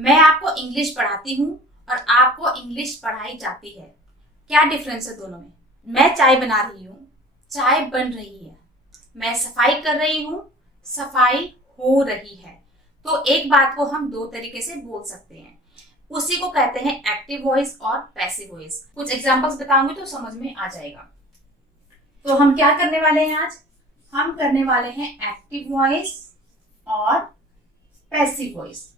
मैं आपको इंग्लिश पढ़ाती हूँ और आपको इंग्लिश पढ़ाई जाती है। क्या डिफरेंस है दोनों में? मैं चाय बना रही हूँ, चाय बन रही है। मैं सफाई कर रही हूँ, सफाई हो रही है। तो एक बात को हम दो तरीके से बोल सकते हैं। उसी को कहते हैं एक्टिव वॉइस और पैसिव वॉइस। कुछ एग्जांपल्स बताऊंगी तो समझ में आ जाएगा। तो हम क्या करने वाले हैं आज? हम करने वाले हैं एक्टिव वॉइस और पैसिव वॉइस।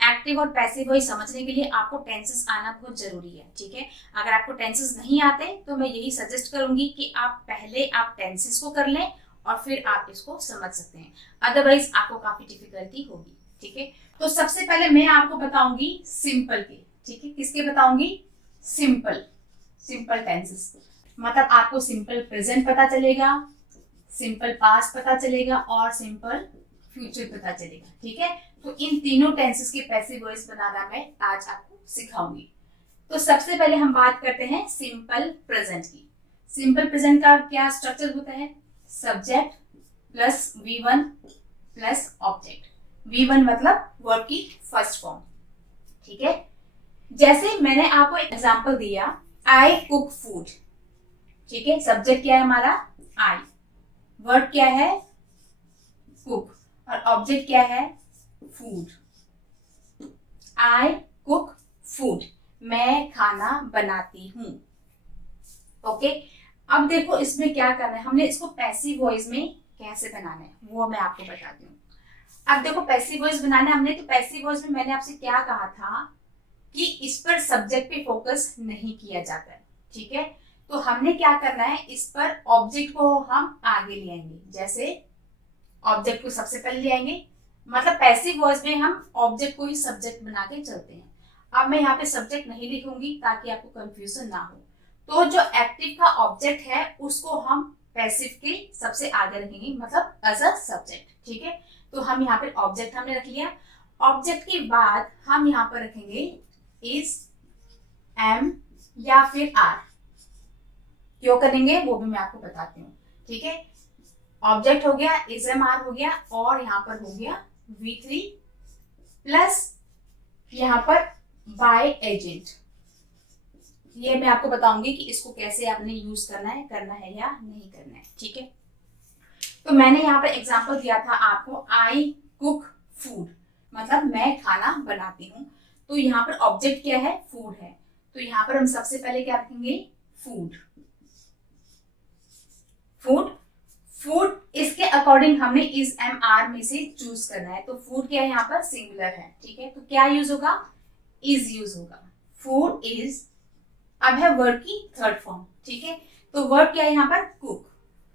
एक्टिव और पैसिव वॉइस समझने के लिए आपको टेंसेस आना बहुत जरूरी है, ठीक है। अगर आपको टेंसेस नहीं आते तो मैं यही सजेस्ट करूंगी कि आप पहले टेंसेस को कर लें और फिर आप इसको समझ सकते हैं, अदरवाइज आपको काफी डिफिकल्टी होगी, ठीक है। तो सबसे पहले मैं आपको बताऊंगी सिंपल के, ठीक है। किसके बताऊंगी? Simple tenses. मतलब आपको सिंपल प्रेजेंट पता चलेगा, सिंपल पास्ट पता चलेगा और सिंपल फ्यूचर पता चलेगा, ठीक है। तो इन तीनों टेंसेस के पैसिव वॉइस बनाना मैं आज आपको सिखाऊंगी। तो सबसे पहले हम बात करते हैं सिंपल प्रेजेंट की। सिंपल प्रेजेंट का क्या स्ट्रक्चर होता है? Subject plus V1 plus object. V1 मतलब वर्ब की फर्स्ट फॉर्म, ठीक है। जैसे मैंने आपको एग्जांपल दिया, आई कुक फूड, ठीक है। सब्जेक्ट क्या है हमारा? आई। वर्ब क्या है? कुक। और ऑब्जेक्ट क्या है? फूड। आई कुक फूड, मैं खाना बनाती हूँ। ओके, अब देखो इसमें क्या करना है, हमने इसको पैसिव वॉइस में कैसे बनाना है वो मैं आपको बताती हूँ। अब देखो पैसिव वॉइस बनाना है हमने, तो पैसिव वॉइस में मैंने आपसे क्या कहा था कि इस पर सब्जेक्ट पे फोकस नहीं किया जाता है, ठीक है। तो हमने क्या करना है, इस पर ऑब्जेक्ट को हम आगे ले आएंगे। जैसे ऑब्जेक्ट को सबसे पहले ले आएंगे, मतलब पैसिव वॉइस में हम ऑब्जेक्ट को ही सब्जेक्ट बना के चलते हैं। अब मैं यहाँ पे सब्जेक्ट नहीं लिखूंगी ताकि आपको कंफ्यूजन ना हो। तो जो एक्टिव का ऑब्जेक्ट है उसको हम पैसिव के सबसे आगे रखेंगे, मतलब एज अ सब्जेक्ट, ठीक है। तो हम यहाँ पे ऑब्जेक्ट हमने रख लिया। ऑब्जेक्ट के बाद हम यहाँ पर रखेंगे इज, एम या फिर आर। क्यों करेंगे वो भी मैं आपको बताती हूँ, ठीक है। ऑब्जेक्ट हो गया, इज एम आर हो गया, और यहाँ पर हो गया V3 प्लस यहाँ पर बाय एजेंट। ये मैं आपको बताऊंगी कि इसको कैसे आपने यूज करना है या नहीं करना है, ठीक है। तो मैंने यहाँ पर एग्जांपल दिया था आपको, आई कुक फूड, मतलब मैं खाना बनाती हूँ। तो यहाँ पर ऑब्जेक्ट क्या है? फूड है। तो यहाँ पर हम सबसे पहले क्या रखेंगे? फूड। फूड इसके अकॉर्डिंग हमने इज एम आर में से चूज करना है। तो फूड क्या है? यहाँ पर सिंगुलर है, ठीक है। तो क्या यूज होगा? इज यूज होगा। Food is. अब है वर्ब की थर्ड फॉर्म, ठीक है। तो वर्ब क्या है यहाँ पर? कुक,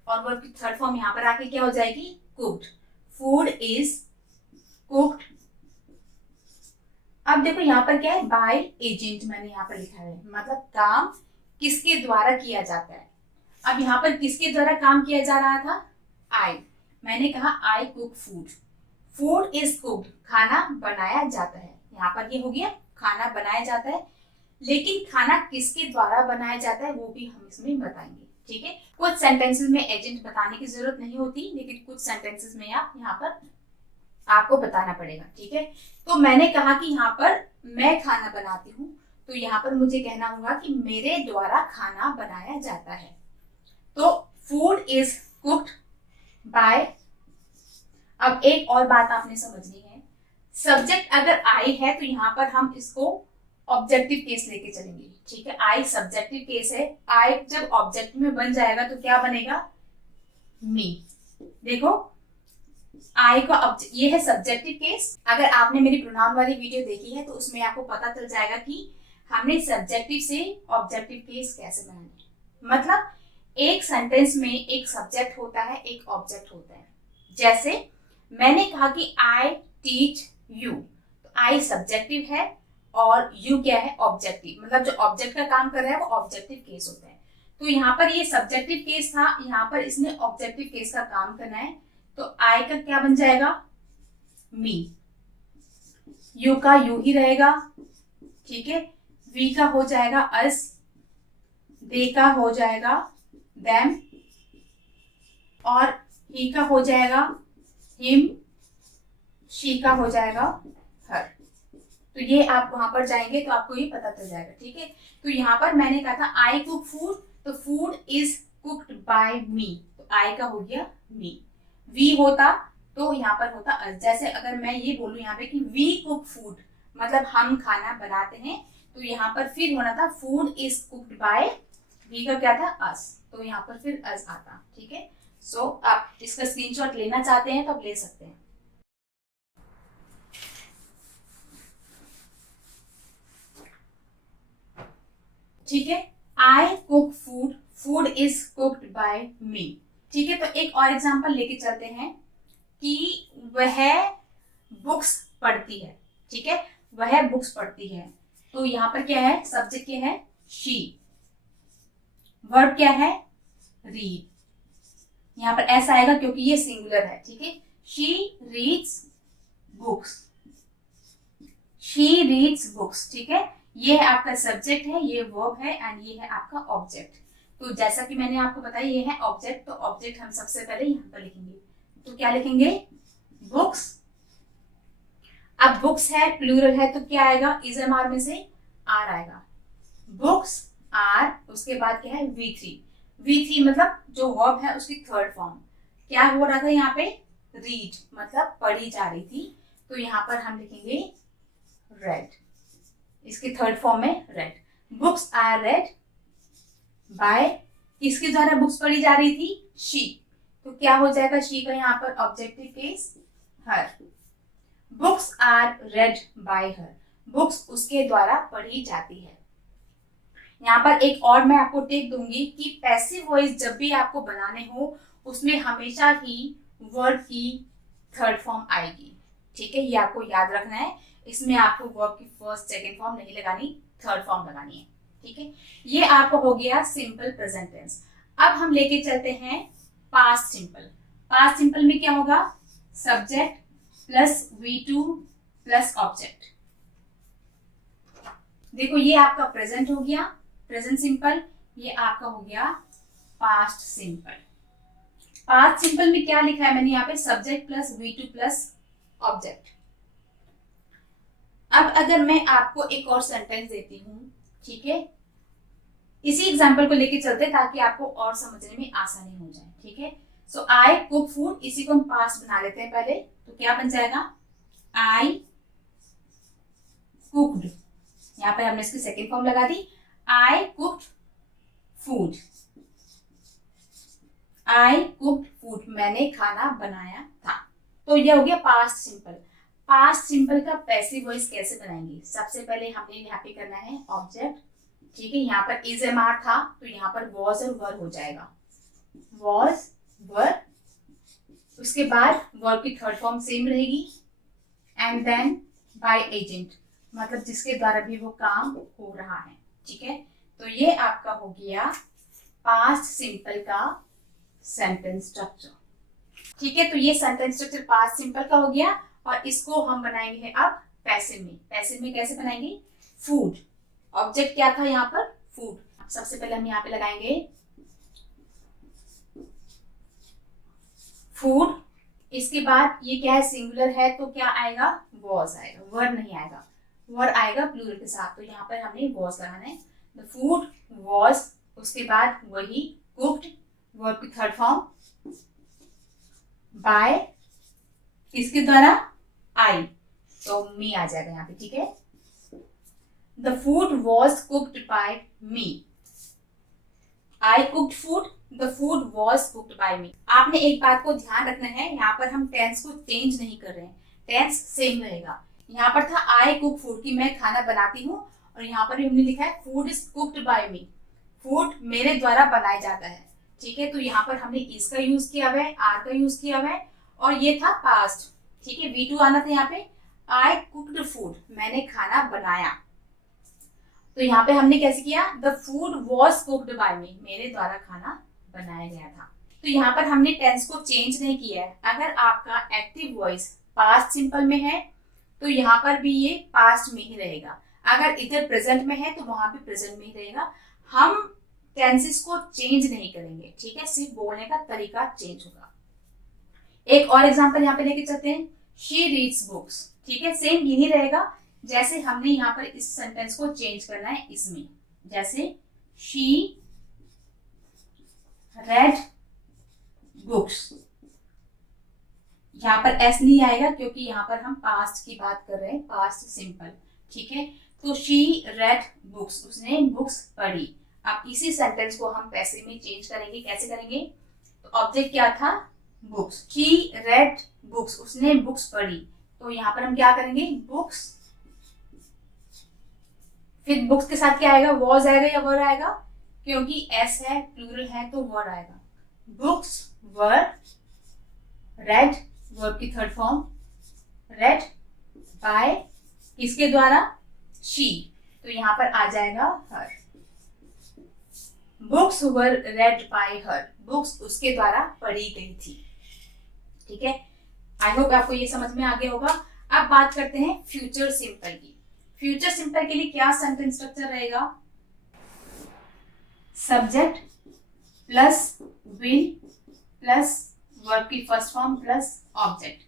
और वर्ब की थर्ड फॉर्म यहाँ पर आके क्या हो जाएगी? कुक्ड। Food is cooked. अब देखो यहाँ पर क्या है? बाय एजेंट मैंने यहाँ पर लिखा है, मतलब काम किसके द्वारा किया जाता है। अब यहाँ पर किसके द्वारा काम किया जा रहा था? आई। मैंने कहा आई cook food. Food is cooked, खाना बनाया जाता है। यहाँ पर ये हो गया खाना बनाया जाता है, लेकिन खाना किसके द्वारा बनाया जाता है वो भी हम इसमें बताएंगे, ठीक है। कुछ सेंटेंसेस में एजेंट बताने की जरूरत नहीं होती, लेकिन कुछ सेंटेंसेस में आप यहाँ पर आपको बताना पड़ेगा, ठीक है। तो मैंने कहा कि यहाँ पर मैं खाना बनाती हूँ, तो यहाँ पर मुझे कहना होगा कि मेरे द्वारा खाना बनाया जाता है। तो फूड इज कुक्ड बाय। अब एक और बात आपने समझनी है, सब्जेक्ट अगर आई है तो यहाँ पर हम इसको ऑब्जेक्टिव केस लेके चलेंगे, ठीक है। आई सब्जेक्टिव केस है। आई जब ऑब्जेक्टिव में बन जाएगा तो क्या बनेगा? मी। देखो आई का ये है सब्जेक्टिव केस। अगर आपने मेरी प्रोनाउन वाली वीडियो देखी है तो उसमें आपको पता चल जाएगा कि हमने सब्जेक्टिव से ऑब्जेक्टिव केस कैसे बनाना है। मतलब एक सेंटेंस में एक सब्जेक्ट होता है, एक ऑब्जेक्ट होता है। जैसे मैंने कहा कि आई टीच यू, तो आई सब्जेक्टिव है और यू क्या है? ऑब्जेक्टिव। मतलब जो ऑब्जेक्ट का काम कर रहा है वो ऑब्जेक्टिव केस होता है। तो यहाँ पर ये सब्जेक्टिव केस था, यहाँ पर इसने ऑब्जेक्टिव केस का काम करना है, तो आई का क्या बन जाएगा? मी। यू का यू ही रहेगा, ठीक है। वी का हो जाएगा अस, दे का हो जाएगा देम, और ही का हो जाएगा हिम, शी का हो जाएगा हर। तो ये आप वहां पर जाएंगे तो आपको ये पता चल जाएगा, ठीक है। तो यहाँ पर मैंने कहा था आई कुक फूड, तो फूड इज कुक्ड बाय मी, तो आई का हो गया मी। वी होता तो यहाँ पर होता अस। जैसे अगर मैं ये बोलूँ यहाँ पे कि वी कुक फूड, मतलब हम खाना बनाते हैं, तो यहाँ पर फिर होना था food is cooked by, we का क्या था अस, तो यहाँ पर फिर अस आता, ठीक है। सो आप इसका स्क्रीनशॉट लेना चाहते हैं तो आप ले सकते हैं। ठीक है, I cook food, food is cooked by me. ठीक है, तो एक और एग्जांपल लेके चलते हैं कि वह बुक्स पढ़ती है। ठीक है, वह बुक्स पढ़ती है, तो यहाँ पर क्या है, सब्जेक्ट क्या है, शी, वर्ब क्या है, रीड। यहाँ पर ऐसा आएगा क्योंकि ये सिंगुलर है, ठीक है। She reads books, she reads books, ठीक है। ये है आपका सब्जेक्ट है, ये वर्ब है एंड ये है आपका ऑब्जेक्ट। तो जैसा कि मैंने आपको बताया ये है ऑब्जेक्ट, तो ऑब्जेक्ट हम सबसे पहले यहाँ पर लिखेंगे, तो क्या लिखेंगे, बुक्स। अब बुक्स है, प्लूरल है, तो क्या आएगा, इजएमआर में से आर आएगा, बुक्स आर। उसके बाद क्या है, V3, V3 मतलब जो वर्ब है उसकी थर्ड फॉर्म। क्या हो रहा था यहाँ पे, रीड, मतलब पढ़ी जा रही थी, तो यहाँ पर हम लिखेंगे रेड, इसकी थर्ड फॉर्म में read. Books are read by, किसके द्वारा बुक्स पढ़ी जा रही थी, शी, तो क्या हो जाएगा, शी का यहाँ पर objective case her. Books are read by her, books उसके द्वारा पढ़ी जाती है। यहाँ पर एक और मैं आपको टिप दूंगी कि पैसिव वॉइस जब भी आपको बनाने हो उसमें हमेशा ही वर्ब की थर्ड फॉर्म आएगी, ठीक है, ये आपको याद रखना है। इसमें आपको वर्ब की फर्स्ट सेकंड फॉर्म नहीं लगानी, थर्ड फॉर्म लगानी है, ठीक है। ये आपको हो गया सिंपल प्रेजेंट टेंस। अब हम लेके चलते हैं पास्ट सिंपल। पास्ट सिंपल में क्या होगा, subject plus V2 plus object. देखो ये आपका प्रेजेंट हो गया, प्रेजेंट सिंपल, ये आपका हो गया पास्ट सिंपल। पास्ट सिंपल में क्या लिखा है मैंने यहाँ पे, subject plus V2 plus object. अब अगर मैं आपको एक और सेंटेंस देती हूं, ठीक है, इसी एग्जांपल को लेके चलते ताकि आपको और समझने में आसानी हो जाए, ठीक है। सो आई कुक फूड, इसी को हम पास्ट बना लेते हैं पहले, तो क्या बन जाएगा, आई कुक्ड, यहाँ पे हमने इसकी सेकेंड फॉर्म लगा दी, आई कुक्ड फूड, आई कुक्ड फूड, मैंने खाना बनाया था। तो ये हो गया पास्ट सिंपल। पास्ट सिंपल का पैसिव वॉइस कैसे बनाएंगे, सबसे पहले हमने यहाँ पे करना है ऑब्जेक्ट, ठीक है। यहाँ पर इज एम आर था तो यहाँ पर वॉज और वर हो जाएगा, वॉज वर। उसके बाद वर्ब की थर्ड फॉर्म सेम रहेगी, एंड देन बाय एजेंट, मतलब जिसके द्वारा भी वो काम हो रहा है, ठीक है। तो ये आपका हो गया पास्ट सिंपल का सेंटेंस स्ट्रक्चर, ठीक है। तो ये सेंटेंस स्ट्रक्चर पास्ट सिंपल का हो गया, और इसको हम बनाएंगे अब पैसिव में। पैसिव में कैसे बनाएंगे, फूड, ऑब्जेक्ट क्या था यहाँ पर, फूड। सबसे पहले हम यहाँ पे लगाएंगे फूड, इसके बाद ये क्या है, सिंगुलर है तो क्या आएगा, वॉज आएगा, वर नहीं आएगा, वर आएगा प्लूरल के साथ, तो यहाँ पर हमने वॉज लगाना है। द फूड वॉज, उसके बाद वही कुक्ड, वर्ब की थर्ड फॉर्म बाय, किसके द्वारा, आई, तो मी आ जाएगा यहाँ पे, ठीक है। The food was cooked by me, I cooked food, the food was cooked by me. आपने एक बात को ध्यान रखना है, यहाँ पर हम टेंस को चेंज नहीं कर रहे हैं, टेंस सेम रहेगा। यहाँ पर था आई कुक फूड की मैं खाना बनाती हूँ, और यहाँ पर भी हमने लिखा है food is cooked by me, food मेरे द्वारा बनाया जाता है, ठीक है। तो यहाँ पर हमने इज का यूज किया हुआ है, आर का यूज किया हुआ है, और ये था पास्ट, ठीक है। V2 आना था यहाँ पे, आई कुक्ड फूड, मैंने खाना बनाया, तो यहाँ पे हमने कैसे किया, the food was cooked by me, मेरे द्वारा खाना बनाया गया था। तो यहाँ पर हमने टेंस को चेंज नहीं किया है। अगर आपका एक्टिव वॉइस पास्ट सिंपल में है तो यहाँ पर भी ये पास्ट में ही रहेगा, अगर इधर प्रेजेंट में है तो वहां भी प्रेजेंट में ही रहेगा। हम टेंसेस को चेंज नहीं करेंगे, ठीक है, सिर्फ बोलने का तरीका चेंज होगा। एक और एग्जांपल यहाँ पे लेके चलते हैं, शी रीड्स बुक्स, ठीक है, सेम यही रहेगा, जैसे हमने यहाँ पर इस सेंटेंस को चेंज करना है इसमें, जैसे शी रेड बुक्स, यहाँ पर एस नहीं आएगा क्योंकि यहाँ पर हम पास्ट की बात कर रहे हैं, पास्ट सिंपल, ठीक है। तो शी रेड बुक्स, उसने बुक्स पढ़ी। अब इसी सेंटेंस को हम पैसिव में चेंज करेंगे, कैसे करेंगे? तो ऑब्जेक्ट क्या था? बुक्स। शी रेड बुक्स, उसने बुक्स पढ़ी। तो यहाँ पर हम क्या करेंगे? बुक्स, फिर बुक्स के साथ क्या आएगा? वॉज आएगा या वर आएगा? क्योंकि एस है, प्लूरल है, तो वर आएगा। बुक्स वर रेड, वर्ब की थर्ड फॉर्म, रेड बाय किसके द्वारा? शी। तो यहाँ पर आ जाएगा her. Books were read by her, books उसके द्वारा पढ़ी गई थी। ठीक है, आई होप आपको ये समझ में आ गया होगा। अब बात करते हैं फ्यूचर सिंपल की। फ्यूचर सिंपल के लिए क्या सेंटेंस स्ट्रक्चर रहेगा? Subject plus will plus verb की फर्स्ट फॉर्म प्लस ऑब्जेक्ट।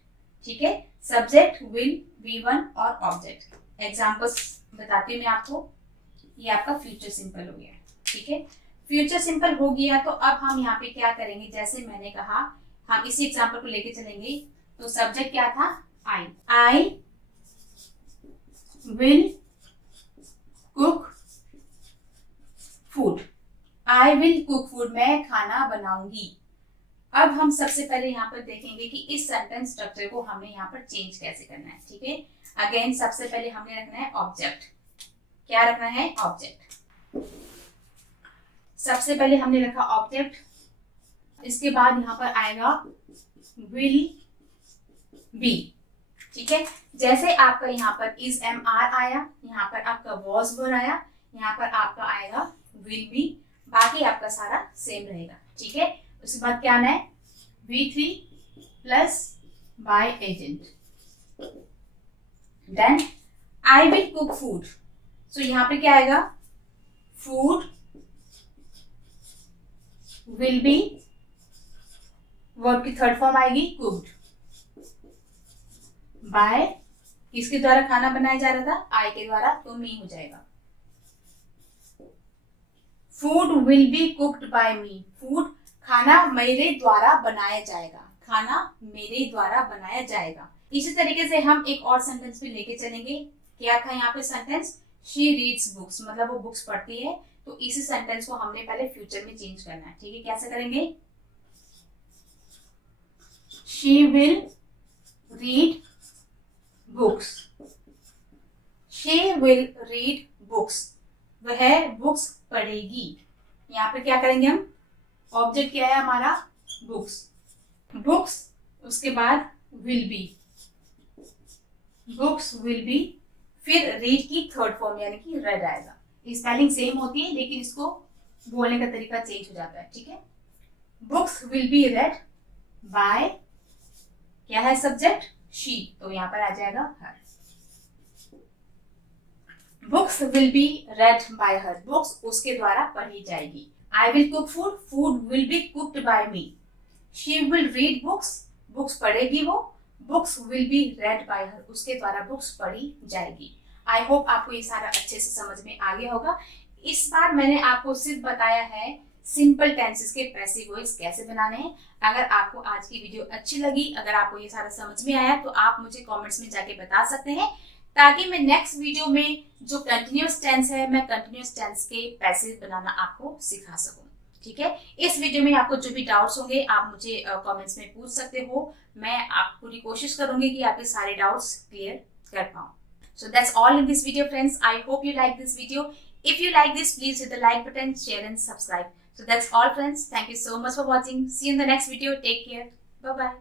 ठीक है, सब्जेक्ट, विल, V1 और ऑब्जेक्ट। एग्जांपल्स बताती हूँ मैं आपको। ये आपका फ्यूचर सिंपल हो गया। ठीक है, फ्यूचर सिंपल हो गया तो अब हम यहाँ पे क्या करेंगे? जैसे मैंने कहा, हम इसी एग्जांपल को लेके चलेंगे। तो सब्जेक्ट क्या था? आई will cook food. I will cook food, मैं खाना बनाऊंगी। अब हम सबसे पहले यहाँ पर देखेंगे कि इस सेंटेंस स्ट्रक्चर को हमें यहाँ पर चेंज कैसे करना है। ठीक है, अगेन सबसे पहले हमने रखना है ऑब्जेक्ट। क्या रखना है? ऑब्जेक्ट। सबसे पहले हमने रखा ऑब्जेक्ट, इसके बाद यहाँ पर आएगा विल बी। ठीक है, जैसे आपका यहाँ पर इज एम आर आया, यहाँ पर आपका वॉज वर आया, यहाँ पर आपका आएगा विल बी, बाकी आपका सारा सेम रहेगा। ठीक है, उसके बाद क्या आना है? V3 plus by agent. Then I will cook food. So यहाँ पे क्या आएगा? फूड विल बी, वर्ब की थर्ड फॉर्म आएगी कुक्ड, बाय किसके द्वारा खाना बनाया जा रहा था? आई के द्वारा, तो मी हो जाएगा। Food will be cooked by me, food खाना मेरे द्वारा बनाया जाएगा, खाना मेरे द्वारा बनाया जाएगा। इसी तरीके से हम एक और सेंटेंस भी लेके चलेंगे। क्या था यहाँ पे सेंटेंस? शी रीड्स बुक्स, मतलब वो बुक्स पढ़ती है। तो इसी सेंटेंस को हमने पहले फ्यूचर में चेंज करना है। ठीक है, कैसे करेंगे? She will read books, she will read books, वह बुक्स पढ़ेगी। यहाँ पे क्या करेंगे हम? ऑब्जेक्ट क्या है हमारा? बुक्स, बुक्स, उसके बाद will be, books will B, फिर रीड की थर्ड फॉर्म यानी कि रेड आएगा। स्पेलिंग सेम होती है लेकिन इसको बोलने का तरीका चेंज हो जाता है। ठीक है, books will be read by, क्या है सब्जेक्ट? शी, तो यहाँ पर आ जाएगा her. Books will be read by her, books उसके द्वारा पढ़ी जाएगी। I will cook food, food will be cooked by me. She will read books, books पढ़ेगी वो, books will be read by her, उसके द्वारा बुक्स पढ़ी जाएगी। I hope आपको ये सारा अच्छे से समझ में आ गया होगा। इस बार मैंने आपको सिर्फ बताया है सिंपल टेंसेस के पैसिव वॉइस कैसे बनाने हैं। अगर आपको आज की वीडियो अच्छी लगी, अगर आपको ये सारा समझ में आया, तो आप मुझे कमेंट्स में जाके बता सकते हैं, ताकि मैं नेक्स्ट वीडियो में जो कंटिन्यूअस टेंस है, मैं कंटिन्यूअस टेंस के पैसिव बनाना आपको सिखा सकूं। ठीक है, इस वीडियो में आपको जो भी डाउट्स होंगे आप मुझे कमेंट्स में पूछ सकते हो। मैं आप पूरी कोशिश करूंगी कि आपके सारे डाउट्स क्लियर कर पाऊं। So that's all in this video, friends. I hope you like this video. If you like this, please hit the like button, share and subscribe. So that's all, friends. Thank you so much for watching. See you in the next video. Take care. Bye bye.